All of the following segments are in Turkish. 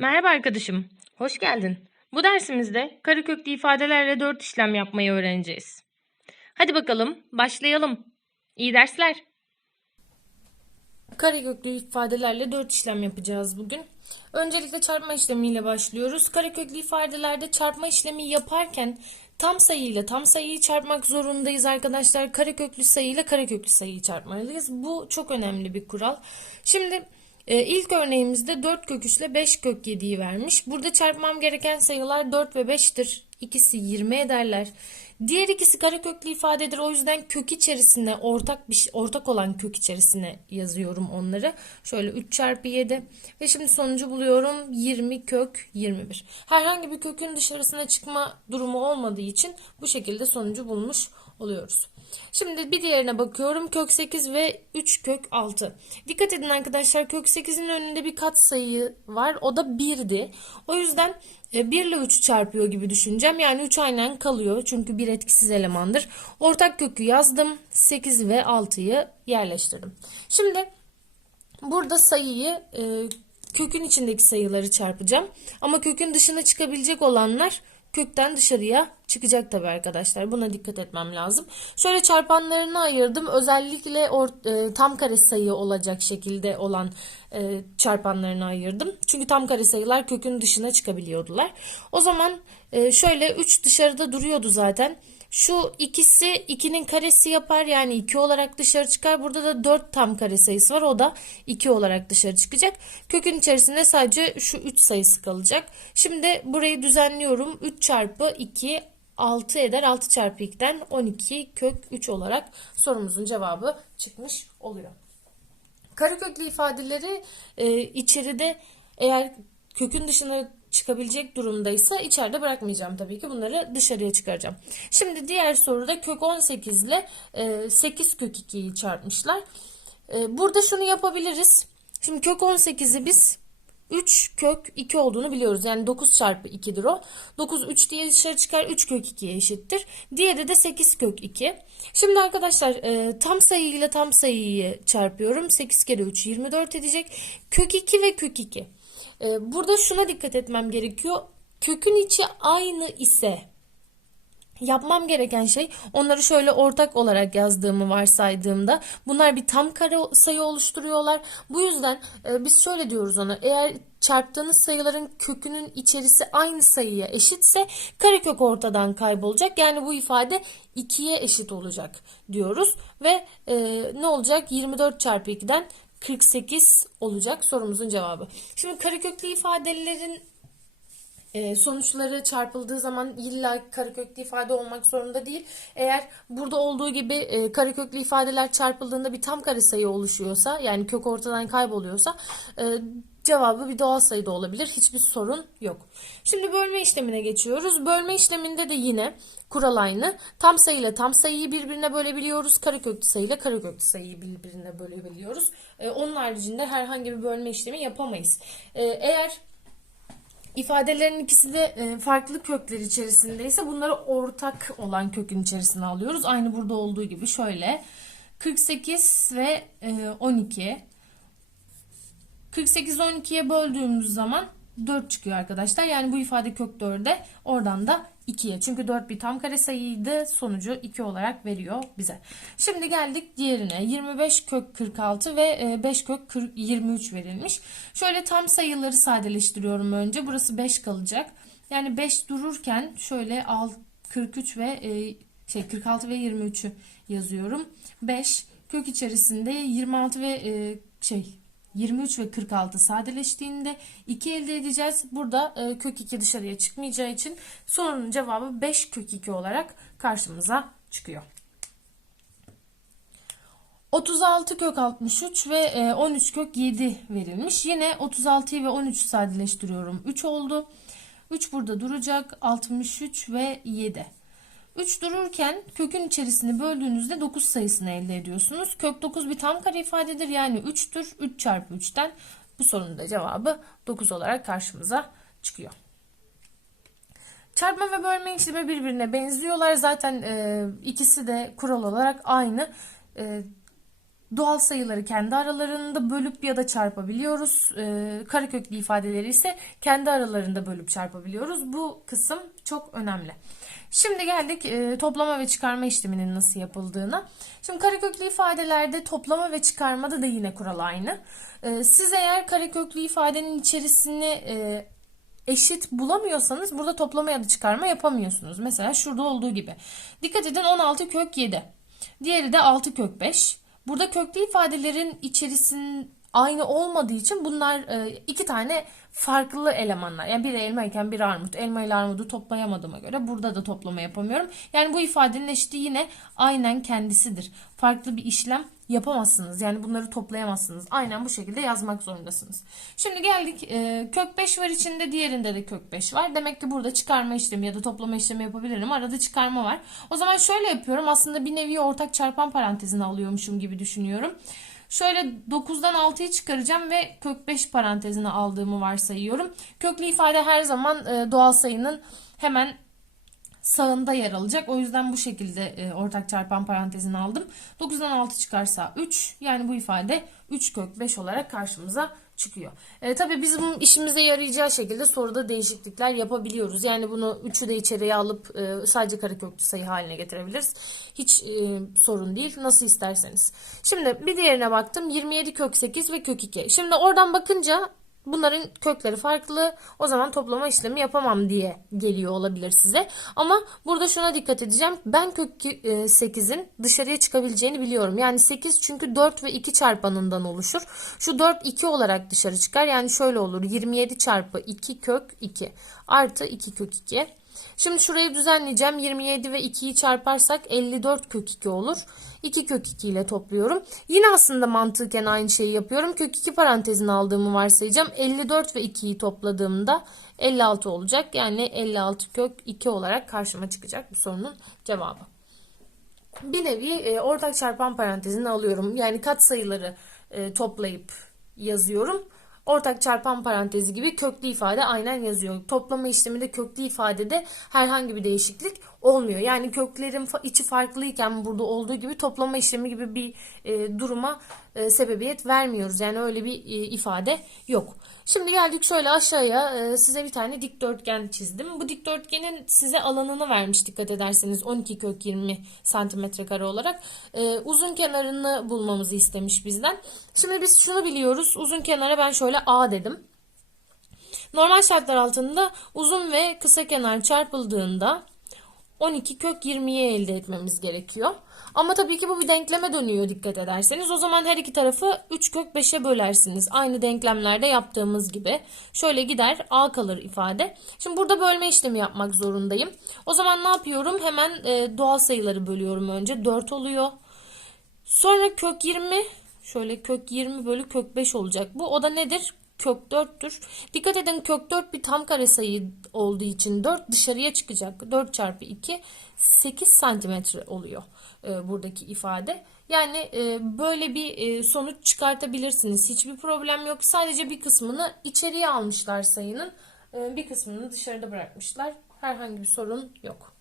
Merhaba arkadaşım, hoş geldin. Bu dersimizde kareköklü ifadelerle dört işlem yapmayı öğreneceğiz. Hadi bakalım, başlayalım. İyi dersler. Kareköklü ifadelerle dört işlem yapacağız bugün. Öncelikle çarpma işlemiyle başlıyoruz. Kareköklü ifadelerde çarpma işlemi yaparken tam sayı ile tam sayıyı çarpmak zorundayız arkadaşlar. Kareköklü sayı ile kareköklü sayıyı çarpmalıyız. Bu çok önemli bir kural. Şimdi e, ilk örneğimizde 4 kök 3 ile 5 kök 7'yi vermiş. Burada çarpmam gereken sayılar 4 ve 5'tir. İkisi 20 ederler. Diğer ikisi kareköklü ifadedir. O yüzden kök içerisine ortak bir ortak olan kök içerisine yazıyorum onları. Şöyle 3 çarpı 7 ve şimdi sonucu buluyorum 20 kök 21. Herhangi bir kökün dışarısına çıkma durumu olmadığı için bu şekilde sonucu bulmuş oluyoruz. Şimdi bir diğerine bakıyorum. Kök 8 ve 3 kök 6. Dikkat edin arkadaşlar kök 8'in önünde bir katsayı var. O da 1'di. O yüzden 1 ile 3'ü çarpıyor gibi düşüneceğim. Yani 3 aynen kalıyor. Çünkü bir etkisiz elemandır. Ortak kökü yazdım. 8 ve 6'yı yerleştirdim. Şimdi Burada sayıyı e, kökün içindeki sayıları çarpacağım. Ama kökün dışına çıkabilecek olanlar kökten dışarıya çıkacak tabii arkadaşlar. Buna dikkat etmem lazım. Şöyle çarpanlarını ayırdım. Özellikle or- e, tam kare sayı olacak şekilde olan e, çarpanlarını ayırdım. Çünkü tam kare sayılar kökün dışına çıkabiliyordular. O zaman e, şöyle 3 dışarıda duruyordu zaten. Şu ikisi 2'nin karesi yapar yani 2 olarak dışarı çıkar. Burada da 4 tam kare sayısı var. O da 2 olarak dışarı çıkacak. Kökün içerisinde sadece şu 3 sayısı kalacak. Şimdi burayı düzenliyorum. 3 çarpı 2 6 eder. 6 çarpı 2'den 12 kök 3 olarak sorumuzun cevabı çıkmış oluyor. Kareköklü ifadeleri e, içeride eğer kökün dışına çıkabilecek durumdaysa içeride bırakmayacağım tabii ki. Bunları dışarıya çıkaracağım. Şimdi diğer soruda kök 18 ile e, 8 kök 2'yi çarpmışlar. E, burada şunu yapabiliriz. Şimdi kök 18'i biz 3 kök 2 olduğunu biliyoruz. Yani 9 çarpı 2'dir o. 9 3 diye dışarı çıkar. 3 kök 2'ye eşittir. Diğeri de 8 kök 2. Şimdi arkadaşlar e, tam sayı ile tam sayıyı çarpıyorum. 8 kere 3 24 edecek. Kök 2 ve kök 2. E, burada şuna dikkat etmem gerekiyor. Kökün içi aynı ise Yapmam gereken şey onları şöyle ortak olarak yazdığımı varsaydığımda bunlar bir tam kare sayı oluşturuyorlar. Bu yüzden e, biz şöyle diyoruz ona eğer çarptığınız sayıların kökünün içerisi aynı sayıya eşitse karekök ortadan kaybolacak. Yani bu ifade 2'ye eşit olacak diyoruz ve e, ne olacak 24 çarpı 2'den 48 olacak sorumuzun cevabı. Şimdi kareköklü ifadelerin e, sonuçları çarpıldığı zaman illa kareköklü ifade olmak zorunda değil. Eğer burada olduğu gibi e, kareköklü ifadeler çarpıldığında bir tam kare sayı oluşuyorsa yani kök ortadan kayboluyorsa e, cevabı bir doğal sayı da olabilir. Hiçbir sorun yok. Şimdi bölme işlemine geçiyoruz. Bölme işleminde de yine kural aynı. Tam sayı ile tam sayıyı birbirine bölebiliyoruz. Kareköklü sayı ile kareköklü sayıyı birbirine bölebiliyoruz. E, onun haricinde herhangi bir bölme işlemi yapamayız. E, eğer İfadelerin ikisi de e, farklı kökler içerisindeyse bunları ortak olan kökün içerisine alıyoruz. Aynı burada olduğu gibi şöyle 48 ve e, 12. 48 12'ye böldüğümüz zaman 4 çıkıyor arkadaşlar. Yani bu ifade kök 4'e oradan da 2'ye. Çünkü 4 bir tam kare sayıydı. Sonucu 2 olarak veriyor bize. Şimdi geldik diğerine. 25 kök 46 ve 5 kök 40, 23 verilmiş. Şöyle tam sayıları sadeleştiriyorum önce. Burası 5 kalacak. Yani 5 dururken şöyle 43 ve e, şey 46 ve 23'ü yazıyorum. 5 kök içerisinde 26 ve e, şey 23 ve 46 sadeleştiğinde 2 elde edeceğiz. Burada e, kök 2 dışarıya çıkmayacağı için sorunun cevabı 5 kök 2 olarak karşımıza çıkıyor. 36 kök 63 ve e, 13 kök 7 verilmiş. Yine 36'yı ve 13'ü sadeleştiriyorum. 3 oldu. 3 burada duracak. 63 ve 7. 3 dururken kökün içerisini böldüğünüzde 9 sayısını elde ediyorsunuz. Kök 9 bir tam kare ifadedir. Yani 3'tür. 3 çarpı 3'ten bu sorunun da cevabı 9 olarak karşımıza çıkıyor. Çarpma ve bölme işlemi birbirine benziyorlar. Zaten e, ikisi de kural olarak aynı. E, Doğal sayıları kendi aralarında bölüp ya da çarpabiliyoruz. Ee, kareköklü ifadeleri ise kendi aralarında bölüp çarpabiliyoruz. Bu kısım çok önemli. Şimdi geldik e, toplama ve çıkarma işleminin nasıl yapıldığına. Şimdi kareköklü ifadelerde toplama ve çıkarmada da yine kural aynı. E, siz eğer kareköklü ifadenin içerisini e, eşit bulamıyorsanız burada toplama ya da çıkarma yapamıyorsunuz. Mesela şurada olduğu gibi. Dikkat edin 16 kök 7. Diğeri de 6 kök 5. Burada köklü ifadelerin içerisinin aynı olmadığı için bunlar e, iki tane farklı elemanlar. Yani biri elma iken biri armut. Elma ile armudu toplayamadığıma göre burada da toplama yapamıyorum. Yani bu ifadenin eşiti yine aynen kendisidir. Farklı bir işlem yapamazsınız. Yani bunları toplayamazsınız. Aynen bu şekilde yazmak zorundasınız. Şimdi geldik e, kök 5 var içinde diğerinde de kök 5 var. Demek ki burada çıkarma işlemi ya da toplama işlemi yapabilirim. Arada çıkarma var. O zaman şöyle yapıyorum. Aslında bir nevi ortak çarpan parantezine alıyormuşum gibi düşünüyorum. Şöyle 9'dan 6'yı çıkaracağım ve kök 5 parantezine aldığımı varsayıyorum. Köklü ifade her zaman e, doğal sayının hemen sağında yer alacak. O yüzden bu şekilde e, ortak çarpan parantezini aldım. 9'dan 6 çıkarsa 3 yani bu ifade 3 kök 5 olarak karşımıza çıkıyor. E, tabii bizim işimize yarayacağı şekilde soruda değişiklikler yapabiliyoruz. Yani bunu 3'ü de içeriye alıp e, sadece kareköklü sayı haline getirebiliriz. Hiç e, sorun değil. Nasıl isterseniz. Şimdi bir diğerine baktım. 27 kök 8 ve kök 2. Şimdi oradan bakınca bunların kökleri farklı. O zaman toplama işlemi yapamam diye geliyor olabilir size. Ama burada şuna dikkat edeceğim. Ben kök 8'in dışarıya çıkabileceğini biliyorum. Yani 8 çünkü 4 ve 2 çarpanından oluşur. Şu 4 2 olarak dışarı çıkar. Yani şöyle olur. 27 çarpı 2 kök 2 artı 2 kök 2. Şimdi şurayı düzenleyeceğim. 27 ve 2'yi çarparsak 54 kök 2 olur. 2 kök 2 ile topluyorum. Yine aslında mantıken aynı şeyi yapıyorum. Kök 2 parantezini aldığımı varsayacağım. 54 ve 2'yi topladığımda 56 olacak. Yani 56 kök 2 olarak karşıma çıkacak bu sorunun cevabı. Bir nevi e, ortak çarpan parantezini alıyorum. Yani kat sayıları e, toplayıp yazıyorum ortak çarpan parantezi gibi köklü ifade aynen yazıyor. Toplama işleminde köklü ifadede herhangi bir değişiklik olmuyor. Yani köklerin içi farklıyken burada olduğu gibi toplama işlemi gibi bir e, duruma e, sebebiyet vermiyoruz. Yani öyle bir e, ifade yok. Şimdi geldik şöyle aşağıya e, size bir tane dikdörtgen çizdim. Bu dikdörtgenin size alanını vermiş dikkat ederseniz 12 kök 20 santimetre kare olarak. E, uzun kenarını bulmamızı istemiş bizden. Şimdi biz şunu biliyoruz. Uzun kenara ben şöyle A dedim. Normal şartlar altında uzun ve kısa kenar çarpıldığında 12 kök 20'yi elde etmemiz gerekiyor. Ama tabii ki bu bir denkleme dönüyor dikkat ederseniz. O zaman her iki tarafı 3 kök 5'e bölersiniz. Aynı denklemlerde yaptığımız gibi. Şöyle gider a kalır ifade. Şimdi burada bölme işlemi yapmak zorundayım. O zaman ne yapıyorum? Hemen e, doğal sayıları bölüyorum önce. 4 oluyor. Sonra kök 20 şöyle kök 20 bölü kök 5 olacak. Bu o da nedir? Kök 4'tür. Dikkat edin kök 4 bir tam kare sayı olduğu için 4 dışarıya çıkacak. 4 çarpı 2 8 santimetre oluyor e, buradaki ifade. Yani e, böyle bir e, sonuç çıkartabilirsiniz. Hiçbir problem yok. Sadece bir kısmını içeriye almışlar sayının. E, bir kısmını dışarıda bırakmışlar. Herhangi bir sorun yok.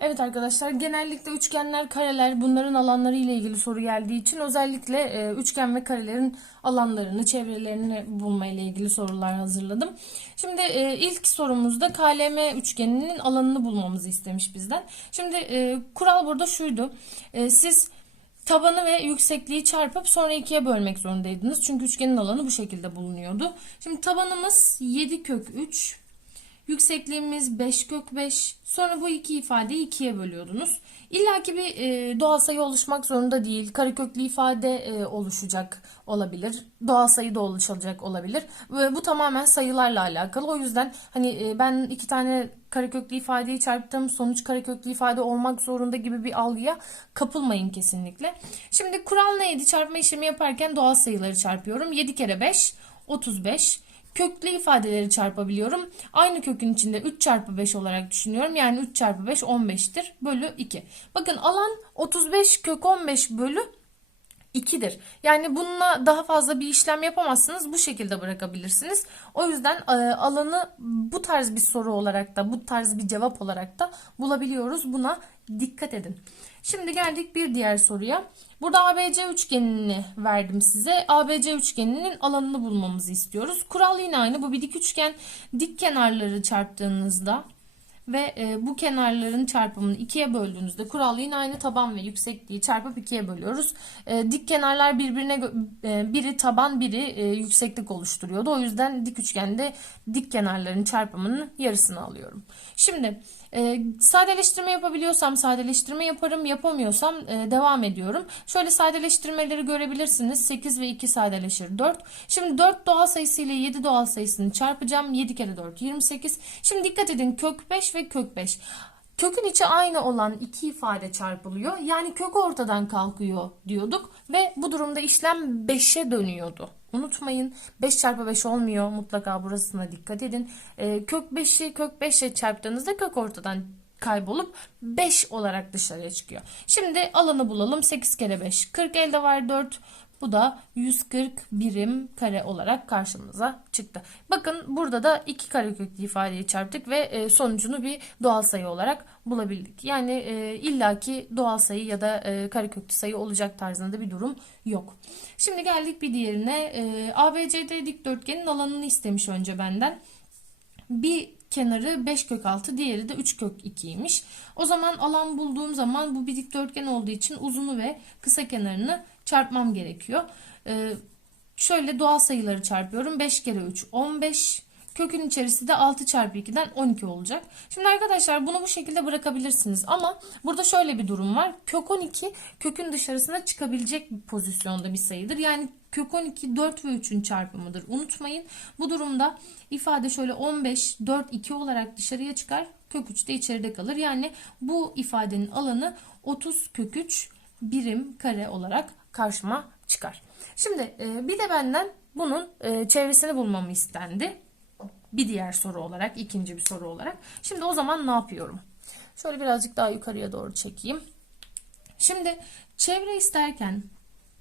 Evet arkadaşlar genellikle üçgenler, kareler bunların alanları ile ilgili soru geldiği için özellikle e, üçgen ve karelerin alanlarını, çevrelerini bulma ile ilgili sorular hazırladım. Şimdi e, ilk sorumuzda KLM üçgeninin alanını bulmamızı istemiş bizden. Şimdi e, kural burada şuydu. E, siz tabanı ve yüksekliği çarpıp sonra ikiye bölmek zorundaydınız. Çünkü üçgenin alanı bu şekilde bulunuyordu. Şimdi tabanımız 7 kök 3 Yüksekliğimiz 5 kök 5. Sonra bu iki ifadeyi ikiye bölüyordunuz. İlla ki bir e, doğal sayı oluşmak zorunda değil. Kareköklü ifade e, oluşacak olabilir. Doğal sayı da oluşacak olabilir. Ve bu tamamen sayılarla alakalı. O yüzden hani e, ben iki tane kareköklü ifadeyi çarptım. Sonuç kareköklü ifade olmak zorunda gibi bir algıya kapılmayın kesinlikle. Şimdi kural neydi? Çarpma işlemi yaparken doğal sayıları çarpıyorum. 7 kere 5 35 köklü ifadeleri çarpabiliyorum. Aynı kökün içinde 3 çarpı 5 olarak düşünüyorum. Yani 3 çarpı 5 15'tir. Bölü 2. Bakın alan 35 kök 15 bölü 2'dir. Yani bununla daha fazla bir işlem yapamazsınız. Bu şekilde bırakabilirsiniz. O yüzden e, alanı bu tarz bir soru olarak da bu tarz bir cevap olarak da bulabiliyoruz. Buna dikkat edin. Şimdi geldik bir diğer soruya. Burada ABC üçgenini verdim size. ABC üçgeninin alanını bulmamızı istiyoruz. Kural yine aynı. Bu bir dik üçgen. Dik kenarları çarptığınızda ve e, bu kenarların çarpımını ikiye böldüğünüzde kural yine aynı taban ve yüksekliği çarpıp ikiye bölüyoruz. E, dik kenarlar birbirine e, biri taban biri e, yükseklik oluşturuyordu. O yüzden dik üçgende dik kenarların çarpımının yarısını alıyorum. Şimdi e, sadeleştirme yapabiliyorsam sadeleştirme yaparım, yapamıyorsam e, devam ediyorum. Şöyle sadeleştirmeleri görebilirsiniz. 8 ve 2 sadeleşir 4. Şimdi 4 doğal sayısı ile 7 doğal sayısını çarpacağım. 7 kere 4 28. Şimdi dikkat edin kök 5 ve kök 5. Kökün içi aynı olan iki ifade çarpılıyor. Yani kök ortadan kalkıyor diyorduk ve bu durumda işlem 5'e dönüyordu. Unutmayın 5 çarpı 5 olmuyor. Mutlaka burasına dikkat edin. Ee, kök 5'i kök 5'e çarptığınızda kök ortadan kaybolup 5 olarak dışarıya çıkıyor. Şimdi alanı bulalım. 8 kere 5 40 elde var 4. Bu da 140 birim kare olarak karşımıza çıktı. Bakın burada da iki kareköklü ifadeyi çarptık ve e, sonucunu bir doğal sayı olarak bulabildik. Yani e, illaki doğal sayı ya da e, kareköklü sayı olacak tarzında bir durum yok. Şimdi geldik bir diğerine. ABCD dikdörtgenin alanını istemiş önce benden. Bir kenarı 5 kök 6 diğeri de 3 kök 2'ymiş. O zaman alan bulduğum zaman bu bir dikdörtgen olduğu için uzunu ve kısa kenarını çarpmam gerekiyor. Ee, şöyle doğal sayıları çarpıyorum. 5 kere 3 15. Kökün içerisi de 6 çarpı 2'den 12 olacak. Şimdi arkadaşlar bunu bu şekilde bırakabilirsiniz. Ama burada şöyle bir durum var. Kök 12 kökün dışarısına çıkabilecek bir pozisyonda bir sayıdır. Yani kök 12 4 ve 3'ün çarpımıdır. Unutmayın. Bu durumda ifade şöyle 15 4 2 olarak dışarıya çıkar. Kök 3 de içeride kalır. Yani bu ifadenin alanı 30 kök 3 birim kare olarak karşıma çıkar. Şimdi e, bir de benden bunun e, çevresini bulmamı istendi. Bir diğer soru olarak, ikinci bir soru olarak. Şimdi o zaman ne yapıyorum? Şöyle birazcık daha yukarıya doğru çekeyim. Şimdi çevre isterken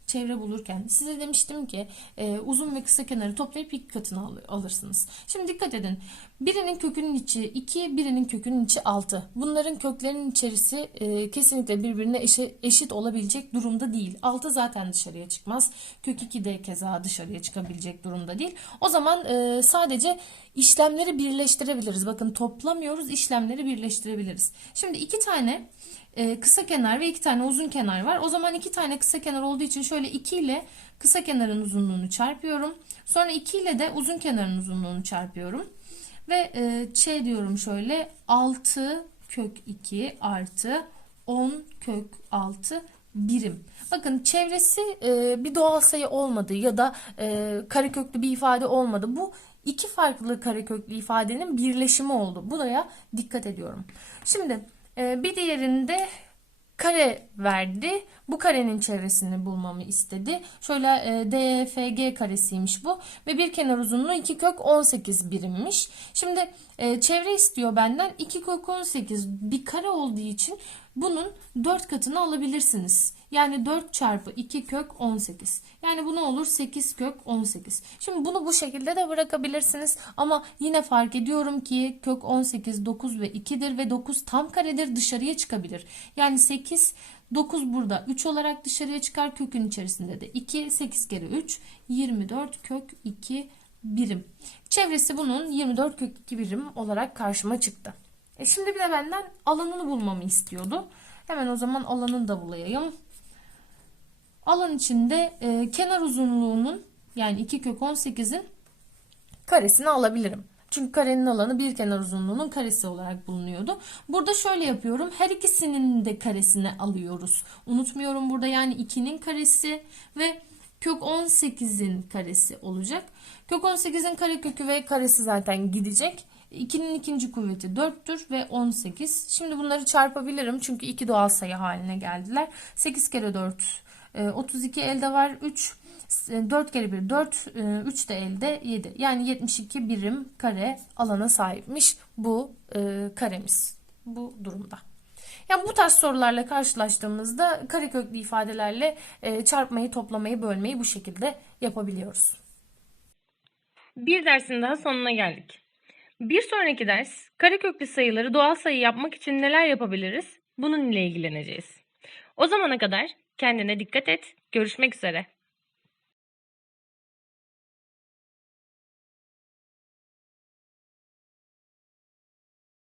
çevre bulurken size demiştim ki e, uzun ve kısa kenarı toplayıp iki katını al, alırsınız. Şimdi dikkat edin. Birinin kökünün içi 2, birinin kökünün içi 6. Bunların köklerinin içerisi e, kesinlikle birbirine eşi, eşit olabilecek durumda değil. 6 zaten dışarıya çıkmaz. Kök 2 de keza dışarıya çıkabilecek durumda değil. O zaman e, sadece işlemleri birleştirebiliriz. Bakın toplamıyoruz, işlemleri birleştirebiliriz. Şimdi iki tane e, kısa kenar ve iki tane uzun kenar var. O zaman iki tane kısa kenar olduğu için şöyle 2 ile kısa kenarın uzunluğunu çarpıyorum. Sonra 2 ile de uzun kenarın uzunluğunu çarpıyorum. Ve e, şey diyorum şöyle 6 kök 2 artı 10 kök 6 birim. Bakın çevresi e, bir doğal sayı olmadı ya da e, kareköklü bir ifade olmadı. Bu iki farklı kareköklü ifadenin birleşimi oldu. Buraya dikkat ediyorum. Şimdi bir diğerinde kare verdi. Bu karenin çevresini bulmamı istedi. Şöyle e, DFG karesiymiş bu ve bir kenar uzunluğu 2 kök 18 birimmiş. Şimdi e, çevre istiyor benden 2 kök 18 bir kare olduğu için bunun 4 katını alabilirsiniz. Yani 4 çarpı 2 kök 18. Yani bu ne olur? 8 kök 18. Şimdi bunu bu şekilde de bırakabilirsiniz. Ama yine fark ediyorum ki kök 18 9 ve 2'dir ve 9 tam karedir dışarıya çıkabilir. Yani 8 9 burada 3 olarak dışarıya çıkar. Kökün içerisinde de 2 8 kere 3 24 kök 2 birim. Çevresi bunun 24 kök 2 birim olarak karşıma çıktı. E şimdi bir de benden alanını bulmamı istiyordu. Hemen o zaman alanını da bulayım. Alan içinde e, kenar uzunluğunun yani 2 kök 18'in karesini alabilirim. Çünkü karenin alanı bir kenar uzunluğunun karesi olarak bulunuyordu. Burada şöyle yapıyorum. Her ikisinin de karesini alıyoruz. Unutmuyorum burada yani 2'nin karesi ve kök 18'in karesi olacak. Kök 18'in karekökü ve karesi zaten gidecek. 2'nin ikinci kuvveti 4'tür ve 18. Şimdi bunları çarpabilirim çünkü iki doğal sayı haline geldiler. 8 kere 4 32 elde var 3 4 kere 1 4 3 de elde 7 yani 72 birim kare alana sahipmiş bu e, karemiz bu durumda. Yani bu tarz sorularla karşılaştığımızda kareköklü ifadelerle e, çarpmayı, toplamayı, bölmeyi bu şekilde yapabiliyoruz. Bir dersin daha sonuna geldik. Bir sonraki ders kareköklü sayıları doğal sayı yapmak için neler yapabiliriz? Bunun ile ilgileneceğiz. O zamana kadar kendine dikkat et. Görüşmek üzere.